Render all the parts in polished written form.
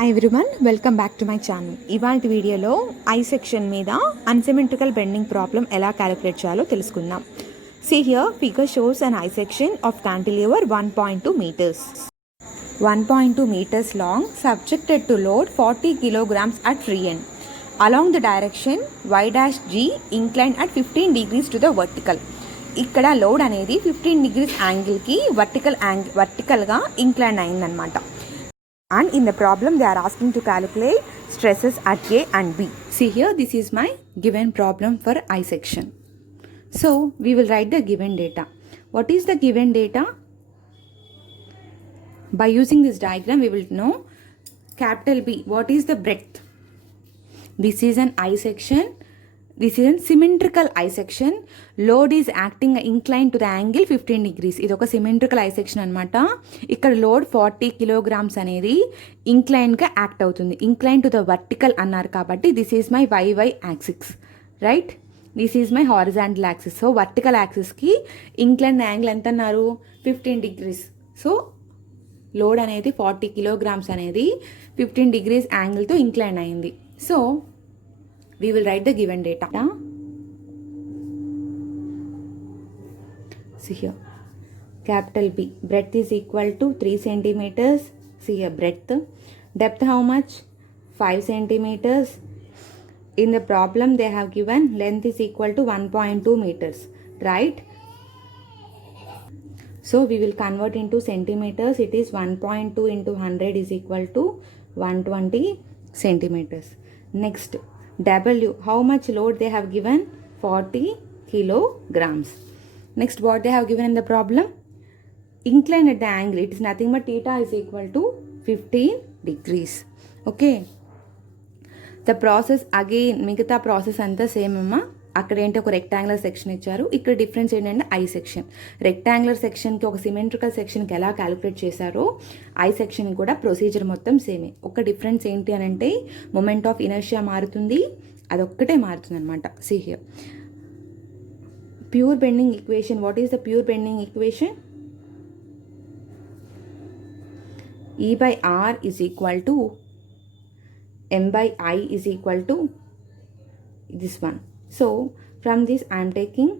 Hi everyone, welcome back to my channel. ఇవాల్టి వీడియోలో I section మీద అన్సిమెట్రికల్ బెండింగ్ ప్రాబ్లం ఎలా క్యాలిక్యులేట్ చేయాలో తెలుసుకుందాం. See here, figure shows an I section of cantilever 1.2 meters. 1.2 meters long, subjected to load 40 kilograms at free end. Along the direction y-g inclined at 15 degrees to the vertical. ఇక్కడ లోడ్ అనేది 15 degrees యాంగిల్కి వర్టికల్గా ఇంక్లైన్ అయిందనమాట. And in the problem they are asking to calculate stresses at A and B. See here, this is my given problem for I section. So we will write the given data. What is the given data? By using this diagram we will know capital B, what is the breadth? This is an I section. This is a symmetrical I section. Load is acting inclined to the angle 15 degrees. ఇది ఒక symmetrical I section అనమాట. ఇక్కడ లోడ్ 40 kilograms అనేది ఇంక్లైన్గా act అవుతుంది. Incline to the vertical అన్నారు కాబట్టి this is my Y Y axis, right? This is my horizontal axis. So vertical యాక్సిస్కి ఇంక్లైన్ యాంగిల్ ఎంత అన్నారు? 15 డిగ్రీస్. సో లోడ్ అనేది 40 కిలోగ్రామ్స్ అనేది 15 డిగ్రీస్ యాంగిల్తో ఇంక్లైన్ అయింది. So we will write the given data. See here, capital B, breadth is equal to 3 centimeters. See here, breadth. Depth how much? 5 centimeters. In the problem they have given length is equal to 1.2 meters, right? So we will convert into centimeters. It is 1.2 into 100 is equal to 120 centimeters. Next, W, how much load they have given? 40 kilograms. Next, what they have given in the problem? Incline at the angle, it is nothing but theta is equal to 15 degrees. Okay, the process again మిగతా ప్రాసెస్ అంతా సేమ్ అమ్మా. అక్కడ ఏంటి, ఒక rectangular section ఇచ్చారు. ఇక్కడ డిఫరెన్స్ ఏంటంటే I section. Rectangular సెక్షన్కి ఒక సిమెట్రికల్ సెక్షన్కి ఎలా క్యాలిక్యులేట్ చేశారో ఐ సెక్షన్ కూడా ప్రొసీజర్ మొత్తం సేమే. ఒక డిఫరెన్స్ ఏంటి అని అంటే మొమెంట్ ఆఫ్ ఇనర్షియా మారుతుంది, అదొక్కటే మారుతుంది అనమాట. See here, pure bending equation. What is the pure bending equation? E by R is equal to M by I is equal to this one. So from this I am taking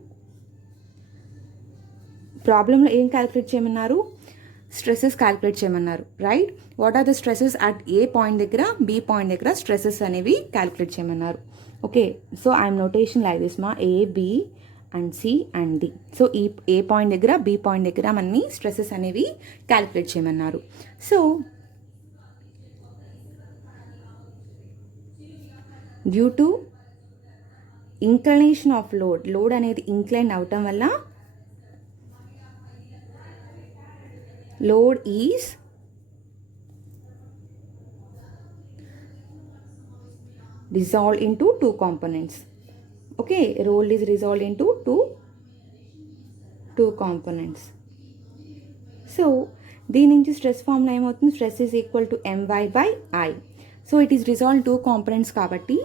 ప్రాబ్లంలో ఏం calculate చేయమన్నారు? Stresses calculate చేయమన్నారు, right? What are the stresses at A point దగ్గర, B point దగ్గర stresses అనేవి calculate చేయమన్నారు. Okay, so I'm notation like this మా, A, B and C and D. So ఈ ఏ పాయింట్ దగ్గర, బి పాయింట్ దగ్గర మనని స్ట్రెసెస్ అనేవి క్యాలిక్యులేట్ చేయమన్నారు. So due to inclination of load అనేది ఇంక్లైన్ అవటం వల్ల load is resolved into two components. Okay, load is resolved into two components. So దీని నుంచి స్ట్రెస్ ఫార్ములా ఏమవుతుంది? Stress is equal to my by I. So it is resolve two components కాబట్టి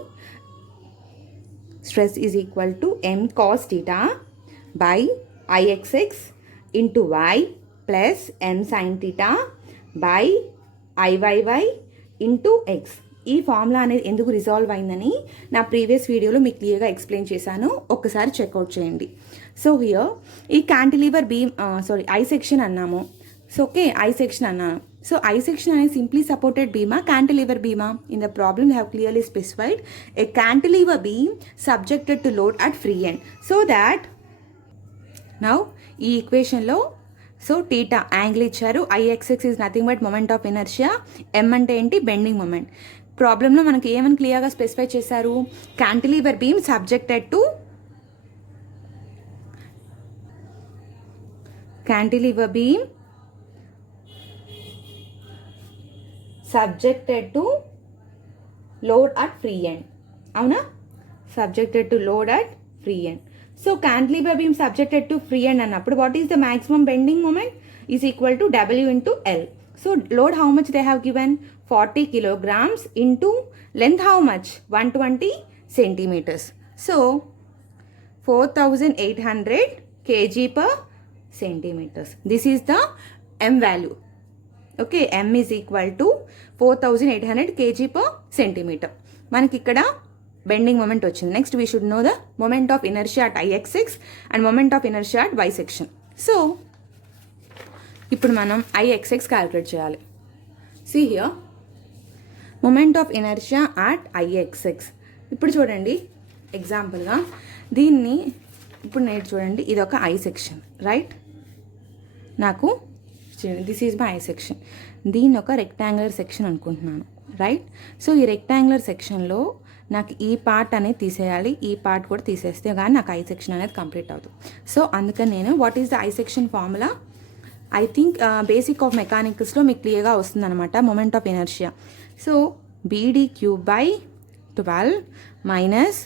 stress is equal to m cos theta by Ixx into y plus m sin theta by Iyy into x. ఈ ఫార్ములా అనేది ఎందుకు రిజాల్వ్ అయిందని నా ప్రీవియస్ వీడియోలో మీకు క్లియర్గా ఎక్స్ప్లెయిన్ చేశాను, ఒక్కసారి చెక్అవుట్ చేయండి. సో హియర్ ఈ క్యాంటిలివర్ బీమ్ ఐ సెక్షన్ అన్నాము. సో ఓకే, ఐ సెక్షన్ అన్నాను. సో ఐ సెక్షన్ అనేది సింప్లీ సపోర్టెడ్ బీమా, క్యాంటిలివర్ బీమా? In the problem have clearly specified a cantilever beam subjected to load at free end. So that now ఈ ఈక్వేషన్లో so theta angle ఇచ్చారు, I X X is nothing but moment of inertia, M అంటే ఏంటి? Bending moment. ప్రాబ్లంలో మనకి ఏమని క్లియర్గా specify చేశారు? Cantilever beam subjected to cantilever beam subjected to load at free end. అవునా? Subjected to load at free end. So cantilever beam subjected to free end అన్నప్పుడు what is the maximum bending moment? Is equal to W into L. So load how much they have given? 40 kilograms into length how much? 120 centimeters. So 4800 kg per centimeters. This is the M value. Okay, m is equal to 4800 kg/cm. మనకి ఇక్కడ bending moment వచ్చింది. Next we should know the moment of inertia at IX6 and moment of inertia at Y section. So ఇప్పుడు మనం IX6 calculate చేయాలి. See here moment of inertia at IX6. ఇప్పుడు చూడండి ఎగ్జాంపుల్గా దీన్ని ఇప్పుడు నేను చూడండి, ఇది ఒక I సెక్షన్ రైట్. నాకు this is my I section. దీన్ని ఒక రెక్టాంగులర్ సెక్షన్ అనుకుంటున్నాను రైట్. సో ఈ రెక్టాంగులర్ సెక్షన్లో నాకు ఈ పార్ట్ అనేది తీసేయాలి, ఈ పార్ట్ కూడా తీసేస్తే కానీ నాకు I సెక్షన్ అనేది కంప్లీట్ అవుతుంది. సో అందుకని నేను what is the I section formula, I think basic of మెకానిక్స్లో మీకు క్లియర్గా వస్తుందన్నమాట. Moment of inertia, so BD3/12 minus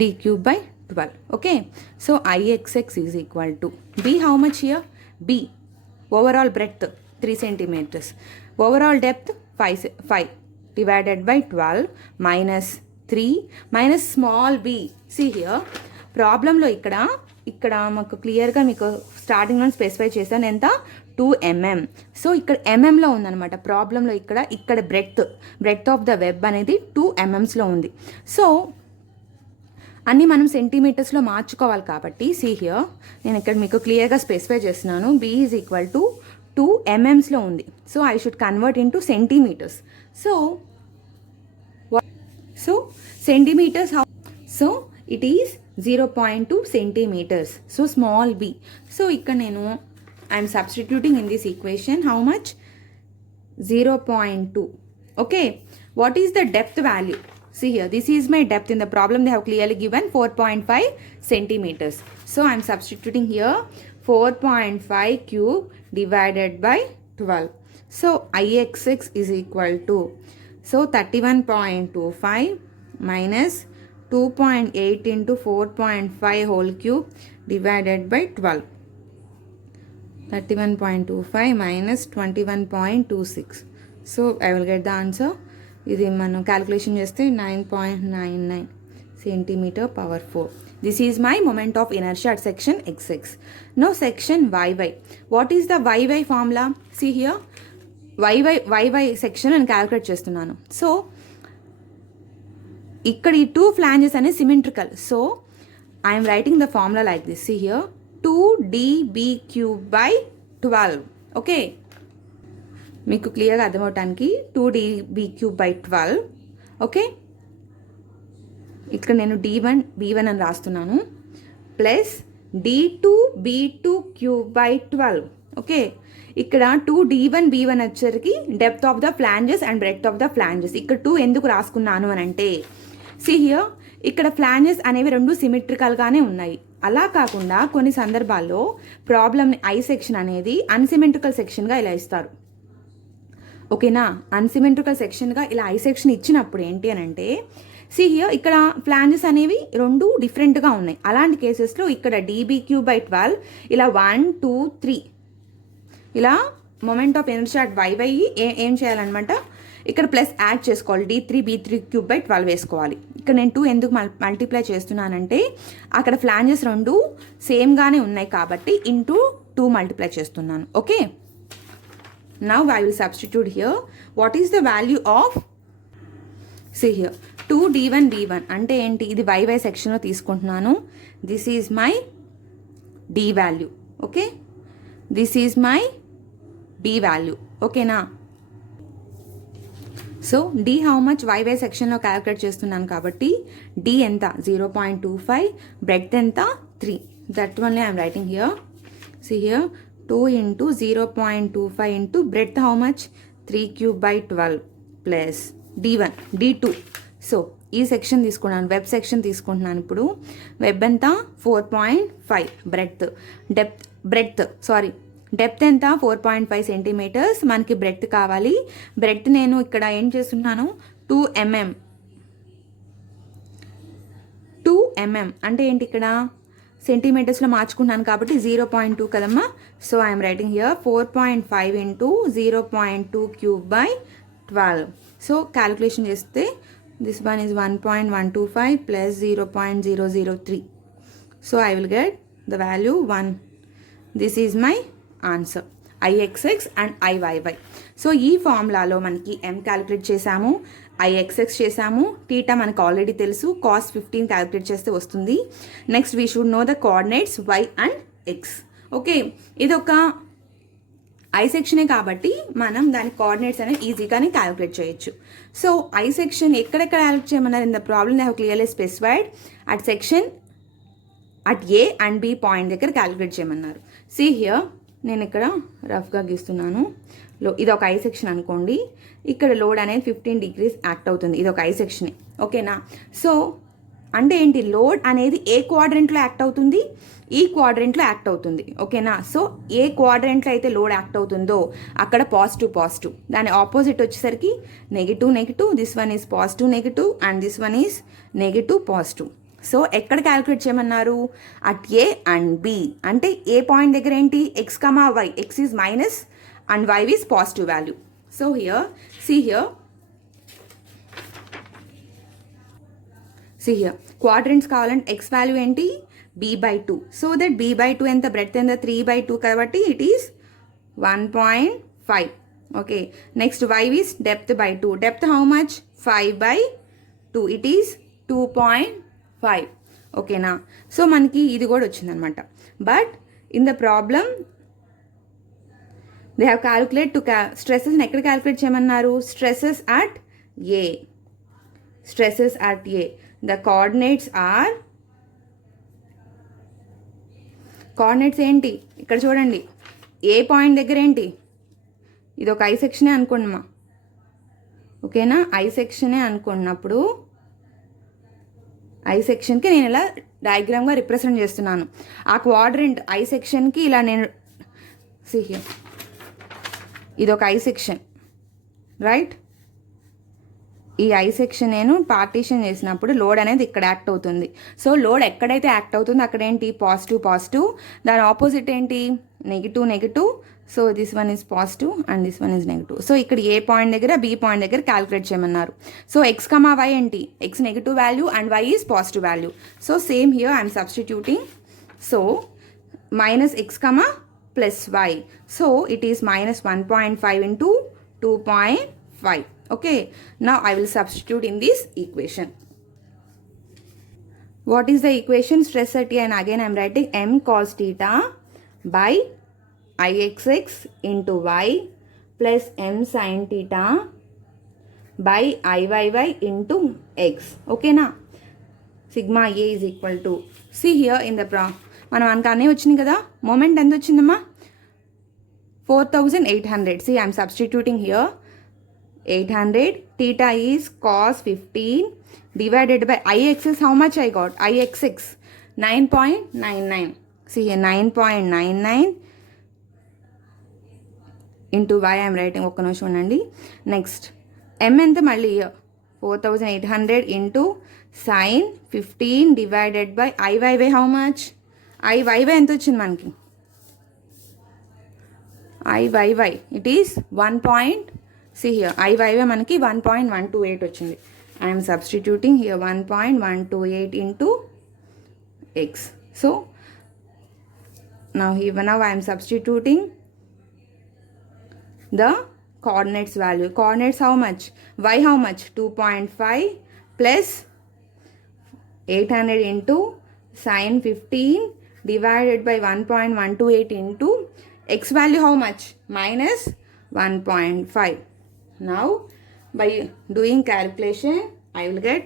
D3/12. Okay, so IXX is equal to B. How much here? B overall breadth 3 centimeters, overall depth 5 divided by 12 minus 3 minus small b. See here ప్రాబ్లంలో ఇక్కడ మాకు క్లియర్గా మీకు స్టార్టింగ్లో స్పెసిఫై చేశాను ఎంత 2 mm. సో ఇక్కడ ఎంఎంలో ఉందన్నమాట ప్రాబ్లంలో. ఇక్కడ బ్రెడ్త్ ఆఫ్ ద వెబ్ అనేది 2 mmsలో ఉంది. సో అన్నీ మనం సెంటీమీటర్స్లో మార్చుకోవాలి కాబట్టి సీ హియర్ నేను ఇక్కడ మీకు క్లియర్గా స్పెసిఫై చేస్తున్నాను. B ఈజ్ ఈక్వల్ టు 2 mmsలో ఉంది. So I should convert into centimetres. So centimetres so it is 0.2 centimeters. So small b. So ఇక్కడ నేను I'm substituting in this equation how much 0.2. Okay, what is the depth value? See here, this is my depth. In the problem they have clearly given 4.5 centimeters. So I am substituting here 4.5 cube divided by 12. So IXX is equal to 31.25 minus 2.8 into 4.5 whole cube divided by 12. 31.25 minus 21.26. So I will get the answer. ఇది మనం క్యాలిక్యులేషన్ చేస్తే 9.99 centimeter power 4. This is my moment of inertia at section XX. No section YY. What is the YY formula? See here YY section నేను calculate చేస్తున్నాను. So ఇక్కడ ఈ 2 flanges అనేది symmetrical. So I'm writing the formula like this. See here 2DB3/12. Okay, మీకు క్లియర్గా అర్థమవటానికి 2DB3/12. Okay, ఇక్కడ నేను D1B1 అని రాస్తున్నాను ప్లస్ D2B2/12. ఓకే, ఇక్కడ 2D1B1 వచ్చేసరికి depth of the flanges and breadth of the flanges. ఇక్కడ 2 ఎందుకు రాసుకున్నాను అని అంటే సీ హియర్ ఇక్కడ ఫ్లాంజెస్ అనేవి 2 సిమెట్రికల్గానే ఉన్నాయి. అలా కాకుండా కొన్ని సందర్భాల్లో ప్రాబ్లమ్ని I సెక్షన్ అనేది అన్సిమెట్రికల్ సెక్షన్గా ఇలా ఇస్తారు. ఓకేనా, అన్సిమెట్రికల్ సెక్షన్గా ఇలా I సెక్షన్ ఇచ్చినప్పుడు ఏంటి అని అంటే సీ హియర్ ఇక్కడ ఫ్లాంజెస్ అనేవి 2 డిఫరెంట్గా ఉన్నాయి. అలాంటి కేసెస్లో ఇక్కడ DB3/12 ఇలా 1 2 3 ఇలా moment of inertia at YY ఏం చేయాలన్నమాట, ఇక్కడ ప్లస్ యాడ్ చేసుకోవాలి. D3B3/12 వేసుకోవాలి. ఇక్కడ నేను 2 ఎందుకు మల్టిప్లై చేస్తున్నానంటే అక్కడ ఫ్లాంజెస్ 2 సేమ్గానే ఉన్నాయి కాబట్టి ఇంటూ 2 మల్టిప్లై చేస్తున్నాను. Okay, now I will substitute here. What is the value of, see here 2D1B1 అంటే ఏంటి, ఇది YY సెక్షన్లో తీసుకుంటున్నాను. This is my D value. Okay, this is my B value. ఓకేనా, so D how much YY సెక్షన్లో calculate చేస్తున్నాను కాబట్టి D ఎంత 0.25, బ్రెడ్త్ ఎంత 3. That only I'm writing here. See here 2 into 0.25 into breadth how much 3/12 plus D1 D2. So ఈ సెక్షన్ తీసుకున్నాను, web section తీసుకుంటున్నాను. ఇప్పుడు వెబ్ ఎంత 4.5, డెప్త్ ఎంత 4.5 సెంటీమీటర్స్. మనకి బ్రెడ్త్ కావాలి. బ్రెడ్త్ నేను ఇక్కడ ఏం చేస్తున్నాను 2 mm అంటే ఏంటి, ఇక్కడ సెంటీమీటర్స్లో మార్చుకున్నాను కాబట్టి 0.2 కదమ్మా. So I'm writing here 4.5 into 0.2/12. So calculation చేస్తే this one is 1.125 plus 0.003. So I will get the value 1. This is my answer. I X X and I Y Y. So ఈ ఫార్ములాలో మనకి ఎం క్యాలిక్యులేట్ చేసాము, ఐఎక్స్ఎక్స్ చేసాము, టీటా మనకు ఆల్రెడీ తెలుసు, కాస్ 15 క్యాలిక్యులేట్ చేస్తే వస్తుంది. Next we should know the coordinates Y and X. Okay, ఇదొక ఐ సెక్షనే కాబట్టి మనం దాని కోఆర్డినేట్స్ అనేది ఈజీగానే క్యాలిక్యులేట్ చేయొచ్చు. సో ఐ సెక్షన్ ఎక్కడెక్కడ క్యాలిక్యులేట్ చేయమన్నారు in the problem they have clearly specified at section at A and B point దగ్గర క్యాలిక్యులేట్ చేయమన్నారు. సి హియర్, నేను ఇక్కడ రఫ్గా గీస్తున్నాను. ఇది ఒక ఐ సెక్షన్ అనుకోండి. ఇక్కడ లోడ్ అనేది 15 degrees యాక్ట్ అవుతుంది. ఇది ఒక ఐ సెక్షనే, ఓకేనా. సో అంటే ఏంటి, లోడ్ అనేది ఏ క్వాడ్రెంట్లో యాక్ట్ అవుతుంది, ఈ క్వాడ్రెంట్లో యాక్ట్ అవుతుంది, ఓకేనా. సో ఏ క్వాడ్రెంట్లో అయితే లోడ్ యాక్ట్ అవుతుందో అక్కడ పాజిటివ్ పాజిటివ్, దాని ఆపోజిట్ వచ్చేసరికి negative negative, this one is positive negative and this one is negative positive. So ఎక్కడ క్యాలిక్యులేట్ చేయమన్నారు, అట్ ఏ అండ్ బి. అంటే ఏ పాయింట్ దగ్గర ఏంటి, X comma Y, X is minus and Y is positive value. So here see here quadrants కావాలంటే x value ఏంటి, b/2. So that b/2 ఎంత, బ్రెడ్త్ ఎంత, 3/2 కాబట్టి it is 1.5. Okay, next y is depth by 2. Depth how much, 5/2, it is 2.5. ఓకేనా. So మనకి ఇది కూడా వచ్చిందనమాట. But in the problem they have calculate to స్ట్రెసెస్ని ఎక్కడ క్యాలిక్యులేట్ చేయమన్నారు, stresses at A. Stresses at A, the coordinates are, coordinates ఏంటి ఇక్కడ చూడండి, ఏ పాయింట్ దగ్గర ఏంటి, ఇది ఒక ఐ సెక్షనే అనుకోండిమా, ఓకేనా. ఐ సెక్షనే అనుకున్నప్పుడు ఐ సెక్షన్కి నేను ఇలా డయాగ్రామ్గా రిప్రజెంట్ చేస్తున్నాను. ఆ క్వాడ్రెంట్ ఐ సెక్షన్కి ఇలా నేను హియర్, ఇది ఒక ఐ సెక్షన్, రైట్. ఈ ఐ సెక్షన్ నేను పార్టీషన్ చేసినప్పుడు లోడ్ అనేది ఇక్కడ యాక్ట్ అవుతుంది. సో లోడ్ ఎక్కడైతే యాక్ట్ అవుతుందో అక్కడ ఏంటి, పాజిటివ్ పాజిటివ్, దాని ఆపోజిట్ ఏంటి, negative negative. So this one is positive and this one is negative. So ఇక్కడ ఏ పాయింట్ దగ్గర, బి పాయింట్ దగ్గర క్యాలిక్యులేట్ చేయమన్నారు. సో ఎక్స్ కమా వై ఏంటి, X negative value and Y is positive value. So same here I'm substituting. So minus X comma plus y. So it is minus 1.5 into 2.5. Okay, now I will substitute in this equation. What is the equation, stress at A, and again I am writing m cos theta by Ixx into y plus m sin theta by Iyy into x. Okay na, sigma A is equal to, see here in the మనం మనకు అన్నీ వచ్చినాయి కదా, మూమెంట్ ఎంత వచ్చిందమ్మా, 4800. See, I am substituting here 800. Theta is cos 15 divided by Ixx. How much I got? Ixx 9.99. See here, 9.99 into y I am writing. ఒక్క నిమిషం ఉండండి. నెక్స్ట్ m ఎంత మళ్ళీ, 4800 into sin 15 divided by Iyy. How much? Iyy ఎంత వచ్చింది మనకి, Iyy it is 1. See here, Iyy మనకి 1.128 వచ్చింది. I am substituting here 1.128 into x. So now I am substituting the coordinates value. Coordinates how much, y how much, 2.5 plus 800 into sin 15 divided by 1.128 into x value how much, minus 1.5. Now by doing calculation I will get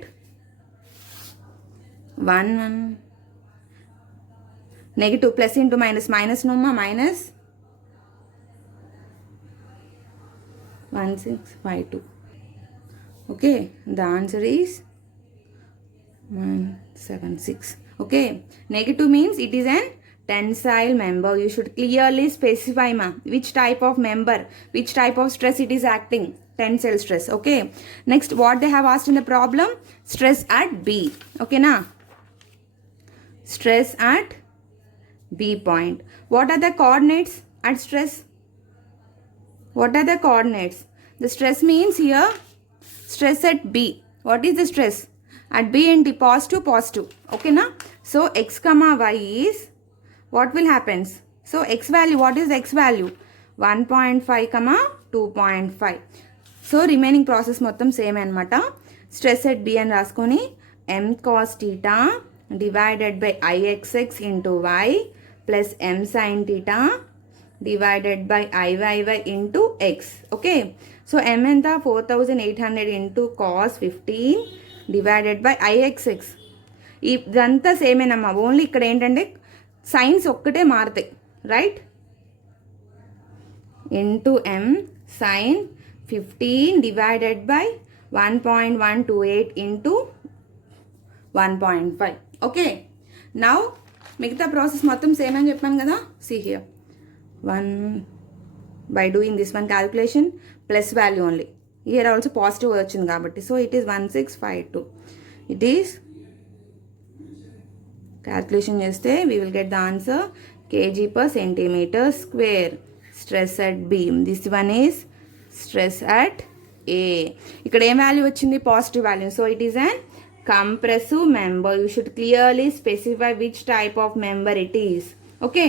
1 negative, plus into minus, minus no ma, minus 1652. Okay, the answer is 176. Okay, negative means it is an tensile member. You should clearly specify which type of member, which type of stress it is acting, tensile stress. Okay, next what they have asked in the problem, stress at B. Okay na, stress at B point. What are the coordinates at stress? What are the coordinates? The stress means here, stress at B. What is the stress at B? And positive positive. Okay na. So x comma y is, what will happens? So x value, what is the x value? 1.5, 2.5. So remaining process మొత్తం సేమ్ అనమాట. Stress at B అని రాసుకొని m cos theta divided by Ixx into y plus m sin theta divided by Iyy into x. Okay, so m ఎంత 4800 into cos 15 divided by Ixx. ఇదంతా సేమేనమ్మా, ఓన్లీ ఇక్కడ ఏంటంటే signs ఒక్కటే మారుతాయి, right? Into m sin 15 divided by 1.128 into 1.5. Okay, now మిగతా process మొత్తం same అని చెప్పాను కదా. See here 1 by doing this one calculation plus value only. Here also positive వచ్చింది కాబట్టి, so it is 1652. It is calculation చేస్తే we will get the answer kg per centimeter square. Stress at B. This one is stress at A. ఇక్కడ ఏం వాల్యూ వచ్చింది? Positive value. So it is an compressive member. You should clearly specify which type of member it is. Okay,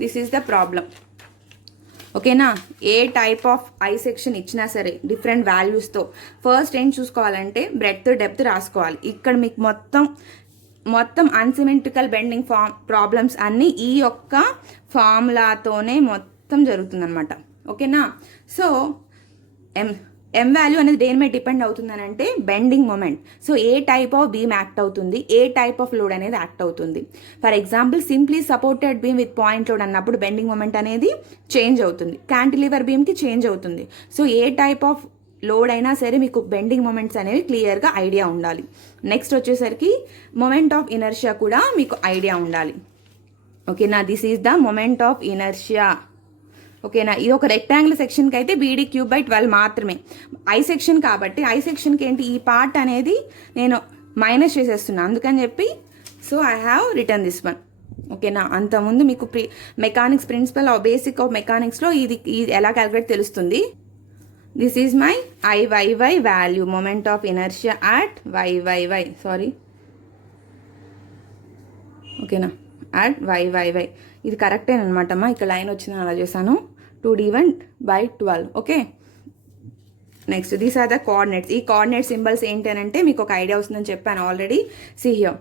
this is the problem. ఓకేనా, ఏ type of I section ఇచ్చినా సరే డిఫరెంట్ వాల్యూస్తో ఫస్ట్ ఏం చూసుకోవాలంటే breadth depth రాసుకోవాలి. ఇక్కడ మీకు మొత్తం అన్సిమెట్రికల్ బెండింగ్ ప్రాబ్లమ్స్ అన్నీ ఈ యొక్క ఫార్ములాతోనే మొత్తం జరుగుతుందన్నమాట. ఓకేనా, సో ఎం వాల్యూ అనేది దేని మీద డిపెండ్ అవుతుందని అంటే బెండింగ్ మూమెంట్. సో ఏ టైప్ ఆఫ్ బీమ్ యాక్ట్ అవుతుంది, ఏ టైప్ ఆఫ్ లోడ్ అనేది యాక్ట్ అవుతుంది. For example simply supported beam with point load అన్నప్పుడు బెండింగ్ మూమెంట్ అనేది చేంజ్ అవుతుంది, క్యాంటిలివర్ బీమ్కి చేంజ్ అవుతుంది. సో ఏ టైప్ ఆఫ్ లోడ్ అయినా సరే మీకు బెండింగ్ మూమెంట్స్ అనేవి క్లియర్గా ఐడియా ఉండాలి. నెక్స్ట్ వచ్చేసరికి మొమెంట్ ఆఫ్ ఇనర్షియా కూడా మీకు ఐడియా ఉండాలి. ఓకేనా, this is the moment of inertia. ఓకేనా, ఇది ఒక రెక్టాంగిల్ సెక్షన్కి అయితే బీడీ క్యూబ్ బై 12 మాత్రమే. ఐ సెక్షన్ కాబట్టి ఐ సెక్షన్కి ఏంటి, ఈ పార్ట్ అనేది నేను మైనస్ చేసేస్తున్నాను, అందుకని చెప్పి so I have return this one. ఓకేనా, అంతకుముందు మీకు మెకానిక్స్ ప్రిన్సిపల్ బేసిక్ ఆఫ్ మెకానిక్స్లో ఇది ఎలా క్యాలిక్యులేట్ తెలుస్తుంది. This is my Iyy value, moment of inertia at Yy, sorry, ఓకేనా, అట్ Yy. ఇది కరెక్టేనమాట అమ్మా, ఇక్కడ లైన్ వచ్చిందని అలా చేశాను. 2d1/12. Okay, next these are the coordinates. ఈ కోఆర్డినేట్ సింబల్స్ ఏంటి అని అంటే మీకు ఒక ఐడియా వస్తుందని చెప్పాను ఆల్రెడీ. సీ హియర్,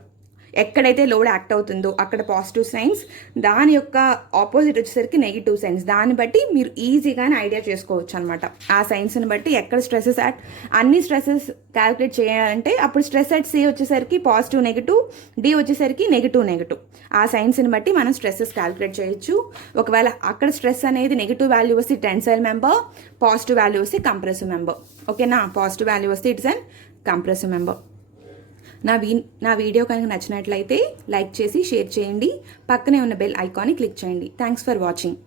ఎక్కడైతే లోడ్ యాక్ట్ అవుతుందో అక్కడ పాజిటివ్ సైన్స్, దాని యొక్క ఆపోజిట్ వచ్చేసరికి నెగిటివ్ సైన్స్. దాన్ని బట్టి మీరు ఈజీగానే ఐడియా చేసుకోవచ్చు అనమాట. ఆ సైన్స్ని బట్టి ఎక్కడ స్ట్రెసెస్ అట్ అన్ని స్ట్రెసెస్ క్యాలిక్యులేట్ చేయాలంటే అప్పుడు స్ట్రెస్ అట్ సి వచ్చేసరికి పాజిటివ్ నెగిటివ్, డి వచ్చేసరికి నెగిటివ్. ఆ సైన్స్ని బట్టి మనం స్ట్రెసెస్ క్యాలిక్యులేట్ చేయొచ్చు. ఒకవేళ అక్కడ స్ట్రెస్ అనేది నెగిటివ్ వాల్యూ వస్తే టెన్సైల్ మెంబర్, పాజిటివ్ వాల్యూ వస్తే కంప్రెసివ్ మెంబర్. ఓకేనా, పాజిటివ్ వాల్యూ వస్తే ఇట్స్ అన్ కంప్రెసివ్ మెంబర్. నా వీడియో కనుక నచ్చినట్లయితే లైక్ చేసి షేర్ చేయండి, పక్కనే ఉన్న బెల్ ఐకాన్ని క్లిక్ చేయండి. Thanks for watching.